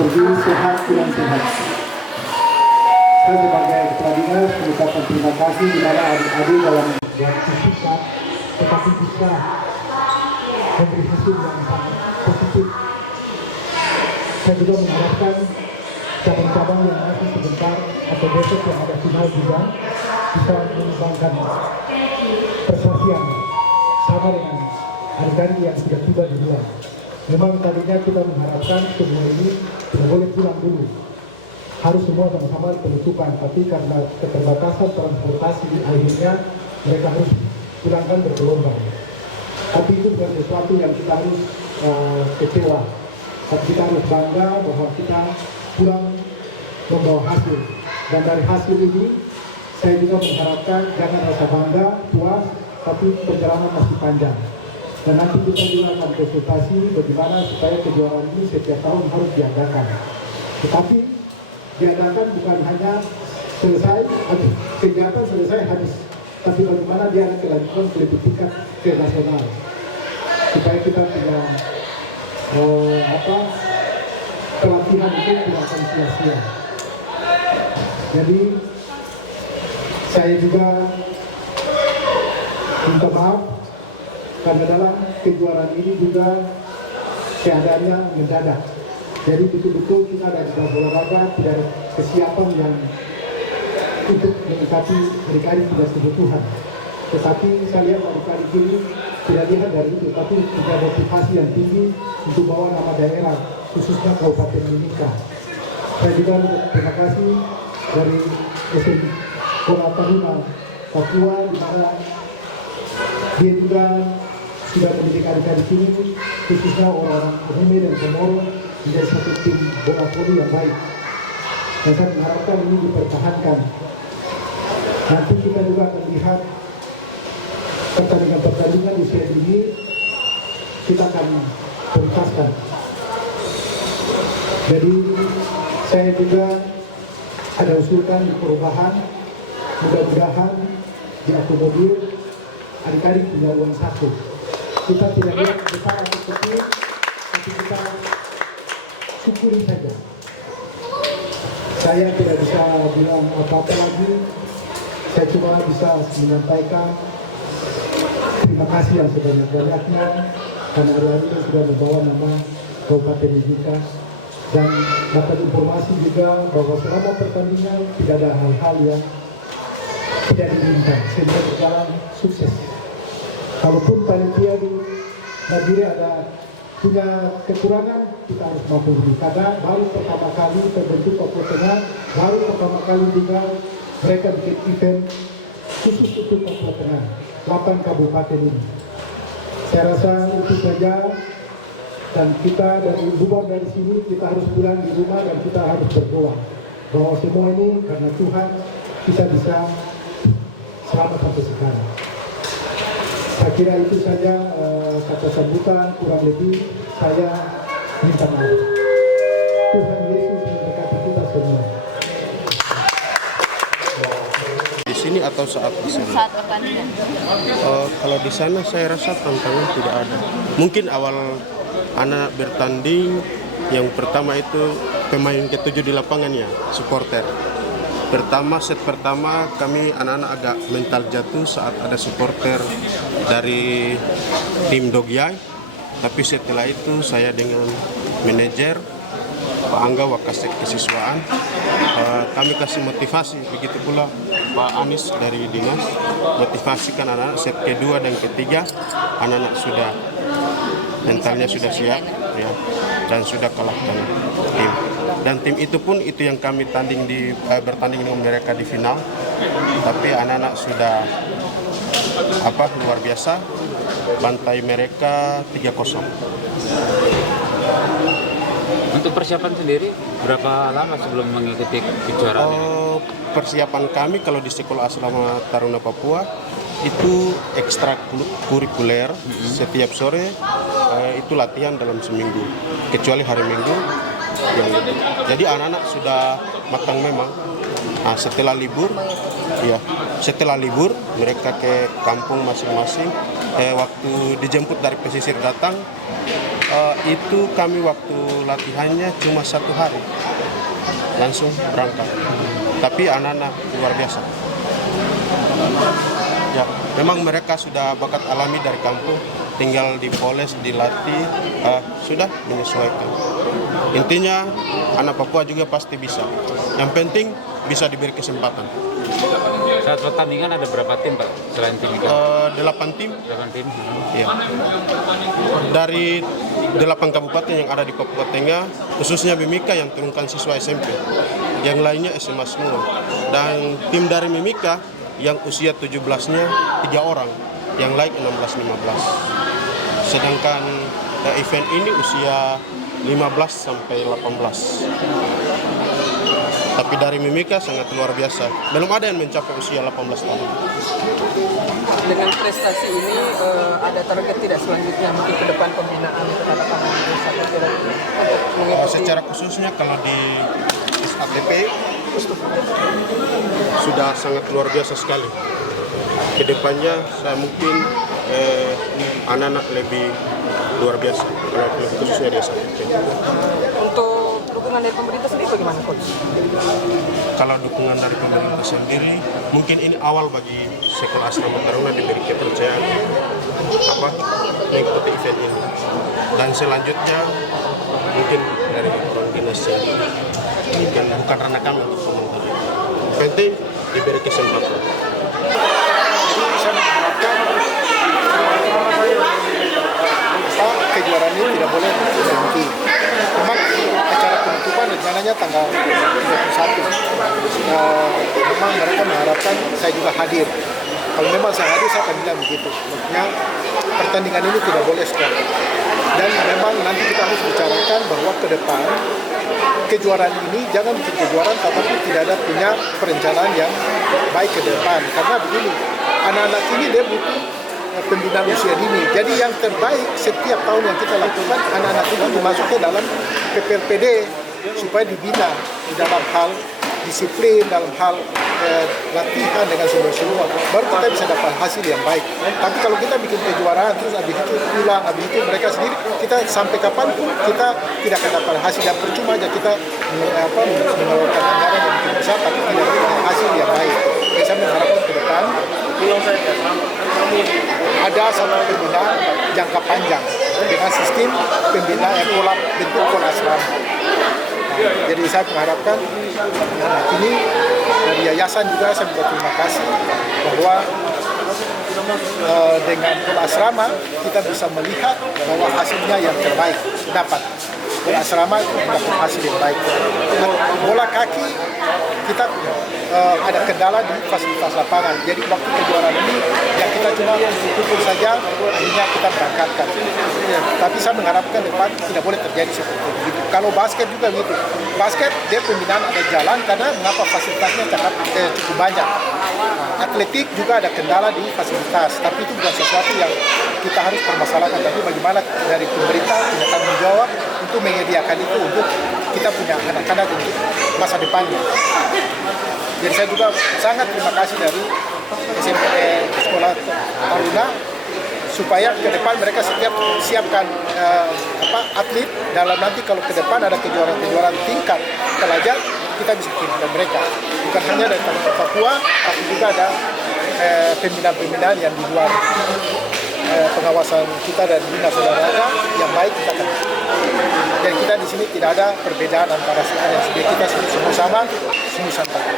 pergi sehat pulang sehat. Saya sebagai kepala dinas mengucapkan terima kasih di mana adik-adik dalam waktu singkat tetapi bisa memberi hasil yang sangat positif. Saya juga mengharapkan cabang-cabang yang masih sebentar atau besok yang ada final juga bisa menyumbangkan prestasi yang sama dengan adik-adik yang sudah tiba di luar. Memang tadinya kita mengharapkan semua ini tidak boleh pulang dulu, harus semua sama-sama penutupan, tapi karena keterbatasan transportasi akhirnya mereka harus pulangkan bergelombang. Tapi itu bukan sesuatu yang kita harus kecewa, tapi kita harus bangga bahwa kita pulang membawa hasil. Dan dari hasil ini saya juga mengharapkan jangan rasa bangga, puas, tapi perjalanan masih panjang. Dan nanti kita juga akan konsultasi bagaimana supaya kejuaraan ini setiap tahun harus diadakan. Tetapi diadakan bukan hanya selesai, kegiatan selesai habis, tapi bagaimana dia akan dilanjutkan ke lebih tingkat ke nasional. Supaya kita tidak pelatihan itu tidak akan sia-sia. Jadi saya juga minta maaf karena dalam kejuaraan ini juga keadaannya mendadak. Jadi betul-betul kita ada di dalam olahraga tidak ada kesiapan yang untuk mengikapi adik-adik tidak kebutuhan. Tetapi saya lihat adik-adik ini tidak lihat dari itu, tapi punya motivasi yang tinggi untuk bawa nama daerah, khususnya Kabupaten Mimika. Saya juga terima kasih dari SMK Sekolah Taruna Papua, di mana dia juga sudah mendidik adik-adik ini, khususnya orang Ohime dan Komoro, menjadi satu tim bola voli yang baik. Dan saya mengharapkan ini dipertahankan. Nanti kita juga akan lihat pertandingan-pertandingan di seri ini kita akan tuntaskan. Jadi saya juga ada usulkan perubahan, mudah-mudahan diakomodir adik-adik punya uang saku. Kita tidak lihat besar atau kecil, tapi kita syukuri saja. Saya tidak bisa bilang apa-apa lagi, saya cuma bisa menyampaikan terima kasih yang sebanyak-banyaknya karena hari-hari sudah membawa nama Kabupaten Mimika, dan dapat informasi juga bahwa selama pertandingan tidak ada hal-hal yang tidak diinginkan sehingga berjalan sukses. Kalaupun panitia di Nabire ada punya kekurangan, kita harus maklumi karena baru pertama kali terbentuk Papua Tengah, baru pertama kali juga mereka bikin event khusus untuk Papua Tengah, 8 kabupaten ini. Saya rasa itu saja, dan kita dari bubar dari sini kita harus pulang di rumah dan kita harus berdoa bahwa semua ini karena Tuhan kita bisa selamat sampai sekarang. Saya kira itu saja kata sambutan, kurang lebih saya minta maaf. Tuhan Yesus memberkati kita semua. Di sini atau saat di sana? Saat pertandingan. Kalau di sana saya rasa tantangan tidak ada. Mungkin awal anak bertanding yang pertama itu pemain ke-7 di lapangan ya, supporter. Set pertama kami anak-anak agak mental jatuh saat ada supporter dari tim Dogyai. Tapi setelah itu saya dengan manajer Pak Angga Wakasek Kesiswaan, kami kasih motivasi, begitu pula Pak Anis dari Dinas, motivasikan anak-anak set kedua dan ketiga, anak-anak sudah mentalnya sudah siap ya, dan sudah kalahkan tim. Dan tim itu pun itu yang kami bertanding dengan mereka di final. Tapi anak-anak sudah luar biasa, bantai mereka 3-0. Untuk persiapan sendiri berapa lama sebelum mengikuti kejuaraan ini? Persiapan kami kalau di Sekolah Asrama Taruna Papua itu ekstrakurikuler. Setiap sore itu latihan dalam seminggu, kecuali hari Minggu. Jadi anak-anak sudah matang memang. Nah, setelah libur mereka ke kampung masing-masing. Waktu dijemput dari pesisir datang, Itu kami waktu latihannya cuma 1 hari, langsung berangkat. Tapi anak-anak luar biasa. Ya, memang mereka sudah bakat alami dari kampung, tinggal dipoles, dilatih, sudah menyesuaikan. Intinya anak Papua juga pasti bisa. Yang penting bisa diberi kesempatan. Saat pertandingan ada berapa tim, Pak? Selain tim itu? 8 tim. 8 tim. Ya. Dari 8 kabupaten yang ada di Papua Tengah, khususnya Mimika yang turunkan siswa SMP. Yang lainnya SMA semua. Dan tim dari Mimika yang usia 17-nya 3 orang, yang lain 16-15. Sedangkan event ini usia 15 sampai 18. Tapi dari Mimika sangat luar biasa. Belum ada yang mencapai usia 18 tahun. Dengan prestasi ini ada target tidak selanjutnya mungkin ke depan pembinaan katakan satu kira untuk mengikuti Secara khususnya kalau di SATP sudah sangat luar biasa sekali. Kedepannya saya mungkin anak-anak lebih luar biasa kalau lebih khususnya di SATP. untuk dukungan dari pemerintah sendiri bagaimana, Coach? Kalau dukungan dari pemerintah sendiri, mungkin ini awal bagi Sekolah Asrama Taruna diberi kepercayaan mengikuti event ini. Dan selanjutnya mungkin dari orang dinas ini kan bukan ranah kami untuk komentar. Penting diberi kesempatan. Jadi saya mengharapkan kejuaraan ini tidak boleh berhenti. Memang acara penutupan rencananya tanggal 21. Memang mereka mengharapkan saya juga hadir. Kalau memang saya hadir, saya akan bilang begitu. Maksudnya pertandingan ini tidak boleh skor. Dan memang nanti kita harus bicarakan bahwa ke depan kejuaraan ini jangan bikin kejuaraan tetapi tidak ada punya perencanaan yang baik ke depan. Karena begini, anak-anak ini dia butuh pembinaan usia dini. Jadi yang terbaik setiap tahun yang kita lakukan, anak-anak itu dimasukkan dalam PPRPD supaya dibina di dalam hal disiplin, dalam hal latihan dengan semua, baru kita bisa dapat hasil yang baik. Tapi kalau kita bikin kejuaraan terus habis itu pulang, habis itu mereka sendiri, kita sampai kapanpun kita tidak akan dapat hasil, dan percuma aja kita mengeluarkan anggaran yang begitu besar tapi tidak punya hasil yang baik. Jadi saya mengharapkan ke depan ada satu pembinaan jangka panjang dengan sistem pembinaan yang bentuk pola asrama. Jadi saya mengharapkan ini dari yayasan juga saya minta terima kasih bahwa dengan pola asrama kita bisa melihat bahwa hasilnya yang terbaik dapat. Pola asrama itu mendapat hasil yang baik. Bola kaki kita ada kendala di fasilitas lapangan. Jadi waktu kejuaraan ini ya kita cuma kumpul saja, akhirnya kita berangkatkan. Tapi saya mengharapkan depan tidak boleh terjadi seperti itu. Kalau basket juga gitu. Basket dia pembinaan ada jalan karena mengapa fasilitasnya cukup banyak. Atletik juga ada kendala di fasilitas, tapi itu bukan sesuatu yang kita harus permasalahkan. Tapi bagaimana dari pemerintah punya tanggung jawab untuk menyediakan itu untuk kita punya anak-anak untuk masa depannya. Jadi saya juga sangat terima kasih dari SMP Sekolah Taruna supaya ke depan mereka setiap siapkan atlet dalam nanti kalau ke depan ada kejuaraan tingkat pelajar kita bisa kirimkan mereka. Bukan hanya dari Papua, tapi juga ada pembinaan-pembinaan yang di luar pengawasan kita dan dinas olahraga yang baik kita akan. Dan kita di sini tidak ada perbedaan antara si A dan si B, kita semua sama, semua Nusantara.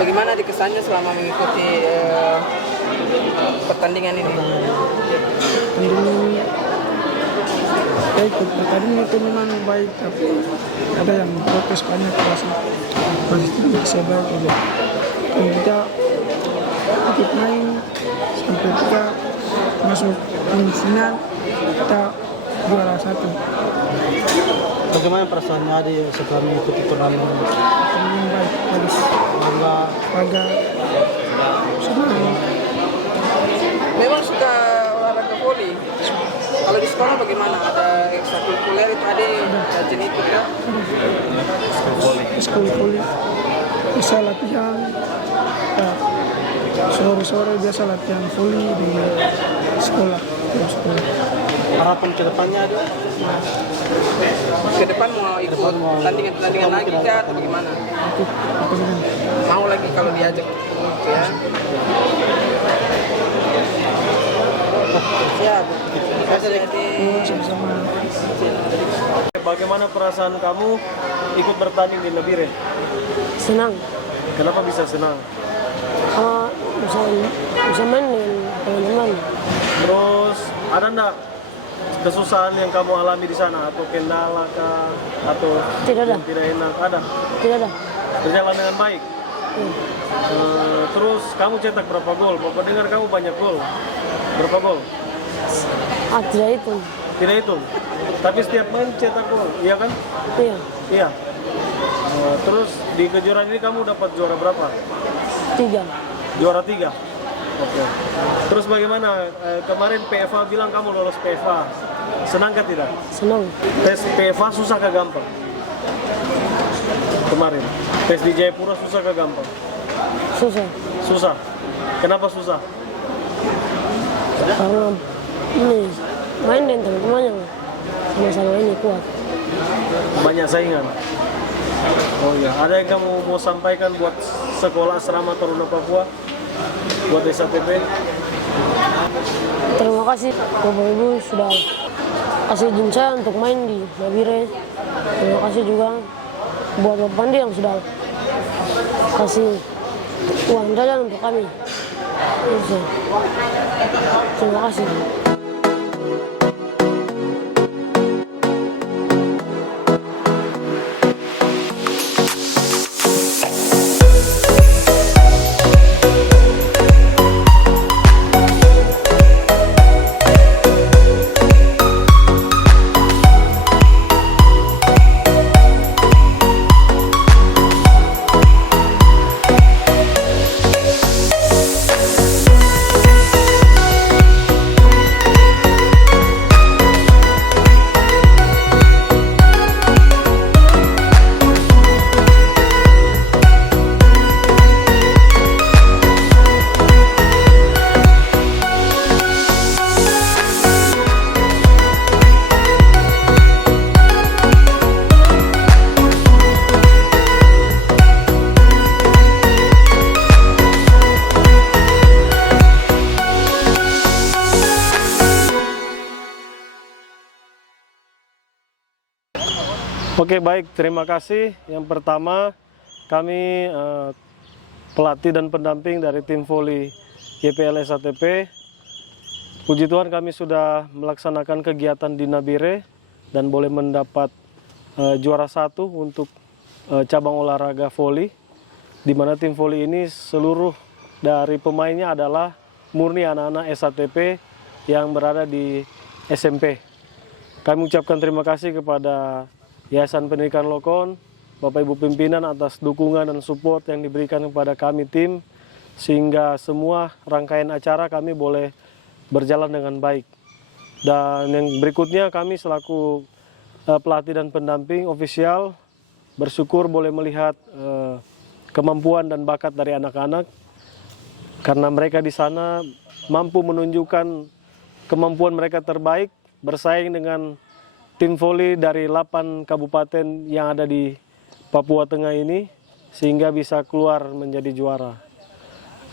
Bagaimana di kesannya selama mengikuti pertandingan ini? Baik, pertandingan itu memang baik, tapi ada yang protes banyak masih tidak bisa baik aja. Kalau kita ikut main sampai kita masuk final, kita juara 1. Bagaimana perasaannya Adi setelah mengikuti turnamen? Pertandingan baik, bagus, bangga, senang. Memang suka olahraga voli. Kalau di sekolah bagaimana? Ada ekstrakurikuler itu ada rajin ikut ya? School volley, bisa latihan. Sore-sore biasa latihan volley di sekolah. Terus sekolah. Harapan ke depannya ada? Ke depan mau ikut tandingan-tandingan lagi kah atau gimana? Apa namanya? Mau lagi kalau diajak gitu ya. Siap. Terima kasih. Sama-sama. Bagaimana perasaan kamu ikut bertanding di Nabire? Senang. Kenapa bisa senang? Bisa main dengan teman-teman. Terus ada enggak kesusahan yang kamu alami di sana atau kendala kah atau Tidak ada. yang tidak enak? Ada. Tidak ada. Berjalan dengan baik. Terus kamu cetak berapa gol? Bapak dengar kamu banyak gol. Berapa gol? Tidak itu. Tidak hitung. Tapi setiap main cetak gol, iya kan? Iya. Iya. Terus di kejuaraan ini kamu dapat juara berapa? 3. Juara 3. Oke. Terus bagaimana? Kemarin PFA bilang kamu lolos PFA. Senangkah tidak? Senang. Tes PFA susah ke gampang? Kemarin. Tes di Jayapura susah ke gampang? Susah. Susah. Kenapa susah? Karena ini main dengan teman-teman yang sama-sama ini kuat. Banyak saingan. Oh iya, ada yang kamu mau sampaikan buat sekolah asrama Taruna Papua? Buat SATP? Terima kasih Bapak Ibu sudah kasih izin saya untuk main di Nabire. Terima kasih juga buat Bapak Pandi yang sudah kasih uang jajan untuk kami. Terima kasih. Oke, baik, terima kasih. Yang pertama, kami pelatih dan pendamping dari tim voli YPL SATP. Puji Tuhan kami sudah melaksanakan kegiatan di Nabire dan boleh mendapat juara 1 untuk cabang olahraga voli, di mana tim voli ini seluruh dari pemainnya adalah murni anak-anak SATP yang berada di SMP. Kami ucapkan terima kasih kepada Yayasan Pendidikan Lokon, Bapak Ibu pimpinan atas dukungan dan support yang diberikan kepada kami tim, sehingga semua rangkaian acara kami boleh berjalan dengan baik. Dan yang berikutnya kami selaku pelatih dan pendamping ofisial bersyukur boleh melihat kemampuan dan bakat dari anak-anak, karena mereka di sana mampu menunjukkan kemampuan mereka terbaik bersaing dengan tim voli dari 8 kabupaten yang ada di Papua Tengah ini, sehingga bisa keluar menjadi juara.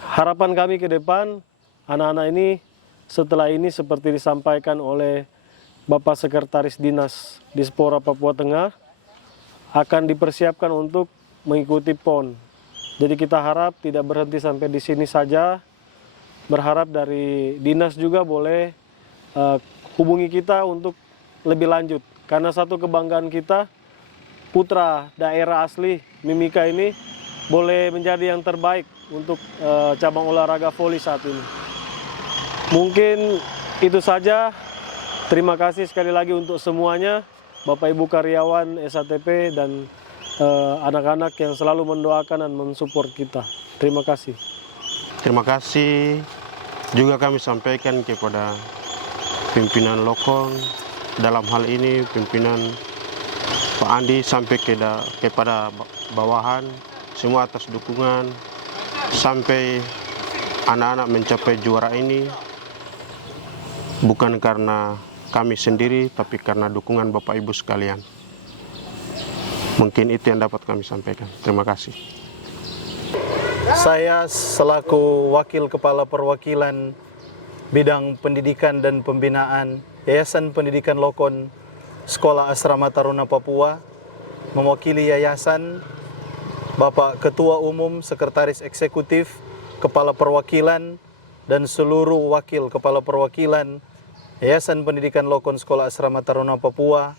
Harapan kami ke depan, anak-anak ini setelah ini seperti disampaikan oleh Bapak Sekretaris Dinas Dispora Papua Tengah, akan dipersiapkan untuk mengikuti PON. Jadi kita harap tidak berhenti sampai di sini saja, berharap dari Dinas juga boleh hubungi kita untuk lebih lanjut, karena satu kebanggaan kita, putra daerah asli Mimika ini boleh menjadi yang terbaik untuk cabang olahraga voli saat ini. Mungkin itu saja. Terima kasih sekali lagi untuk semuanya, Bapak Ibu karyawan SATP dan anak-anak yang selalu mendoakan dan mensupport kita. Terima kasih. Terima kasih juga kami sampaikan kepada pimpinan Lokon, dalam hal ini pimpinan Pak Andi sampai kepada bawahan, semua atas dukungan sampai anak-anak mencapai juara ini. bukan karena kami sendiri, tapi karena dukungan Bapak Ibu sekalian. Mungkin itu yang dapat kami sampaikan. Terima kasih. Saya selaku Wakil Kepala Perwakilan Bidang Pendidikan dan Pembinaan Yayasan Pendidikan Lokon Sekolah Asrama Taruna Papua, mewakili Yayasan, Bapak Ketua Umum, Sekretaris Eksekutif, Kepala Perwakilan, dan seluruh Wakil Kepala Perwakilan Yayasan Pendidikan Lokon Sekolah Asrama Taruna Papua,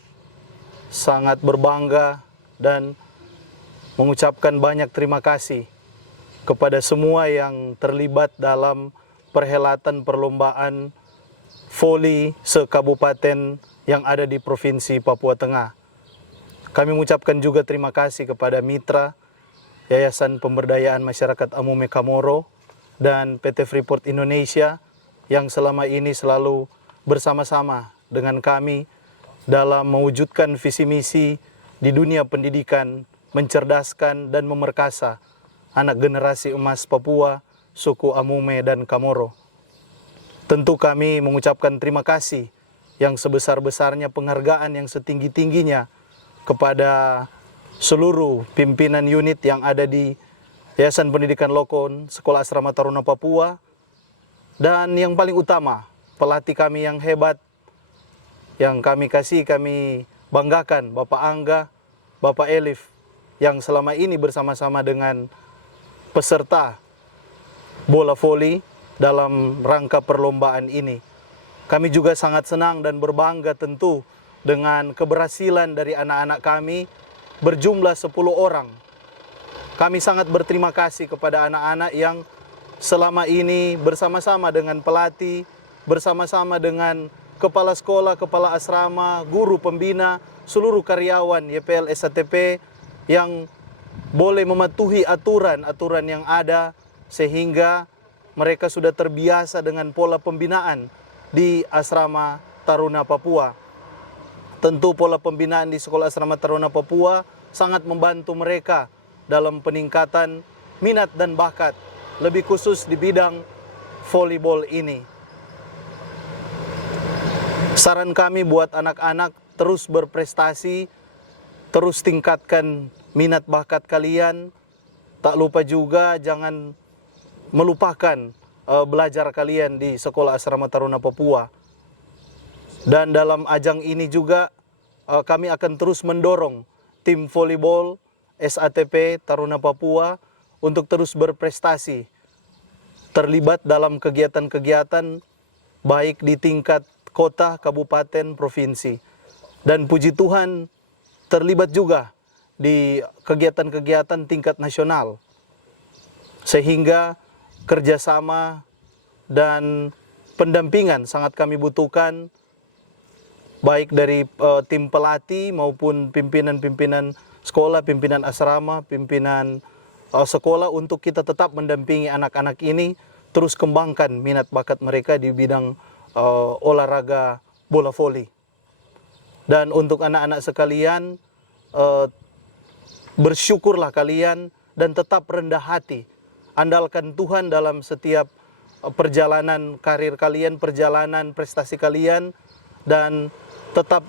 sangat berbangga dan mengucapkan banyak terima kasih kepada semua yang terlibat dalam perhelatan perlombaan voli se-kabupaten yang ada di Provinsi Papua Tengah. Kami mengucapkan juga terima kasih kepada mitra Yayasan Pemberdayaan Masyarakat Amume Kamoro dan PT Freeport Indonesia yang selama ini selalu bersama-sama dengan kami dalam mewujudkan visi misi di dunia pendidikan, mencerdaskan dan memerkasa anak generasi emas Papua, suku Amume dan Kamoro. Tentu kami mengucapkan terima kasih yang sebesar-besarnya, penghargaan yang setinggi-tingginya kepada seluruh pimpinan unit yang ada di Yayasan Pendidikan Lokon Sekolah Asrama Taruna Papua, dan yang paling utama, pelatih kami yang hebat, yang kami kasih, kami banggakan, Bapak Angga, Bapak Elif, yang selama ini bersama-sama dengan peserta bola voli dalam rangka perlombaan ini. Kami juga sangat senang dan berbangga tentu dengan keberhasilan dari anak-anak kami berjumlah 10 orang. Kami sangat berterima kasih kepada anak-anak yang selama ini bersama-sama dengan pelatih, bersama-sama dengan kepala sekolah, kepala asrama, guru pembina, seluruh karyawan YPL SATP yang boleh mematuhi aturan-aturan yang ada sehingga mereka sudah terbiasa dengan pola pembinaan di Asrama Taruna Papua. Tentu pola pembinaan di Sekolah Asrama Taruna Papua sangat membantu mereka dalam peningkatan minat dan bakat, lebih khusus di bidang volleyball ini. Saran kami buat anak-anak terus berprestasi, terus tingkatkan minat bakat kalian. Tak lupa juga jangan melupakan belajar kalian di Sekolah Asrama Taruna Papua. Dan dalam ajang ini juga kami akan terus mendorong tim volleyball SATP Taruna Papua untuk terus berprestasi, terlibat dalam kegiatan-kegiatan baik di tingkat kota, kabupaten, provinsi. Dan puji Tuhan terlibat juga di kegiatan-kegiatan tingkat nasional. Sehingga kerjasama dan pendampingan sangat kami butuhkan, baik dari tim pelatih maupun pimpinan-pimpinan sekolah, pimpinan asrama, pimpinan sekolah, untuk kita tetap mendampingi anak-anak ini, terus kembangkan minat bakat mereka di bidang olahraga bola voli. Dan untuk anak-anak sekalian, bersyukurlah kalian dan tetap rendah hati. Andalkan Tuhan dalam setiap perjalanan karir kalian, perjalanan prestasi kalian, dan tetap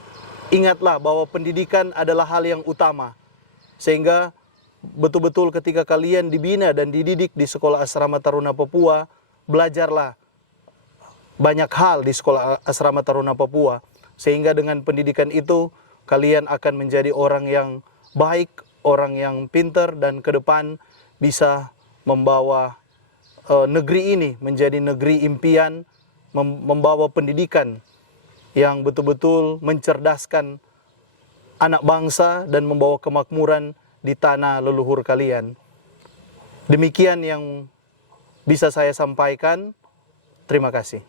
ingatlah bahwa pendidikan adalah hal yang utama. Sehingga betul-betul ketika kalian dibina dan dididik di Sekolah Asrama Taruna Papua, belajarlah banyak hal di Sekolah Asrama Taruna Papua. Sehingga dengan pendidikan itu, kalian akan menjadi orang yang baik, orang yang pintar, dan ke depan bisa membawa negeri ini menjadi negeri impian, membawa pendidikan yang betul-betul mencerdaskan anak bangsa dan membawa kemakmuran di tanah leluhur kalian. Demikian yang bisa saya sampaikan. Terima kasih.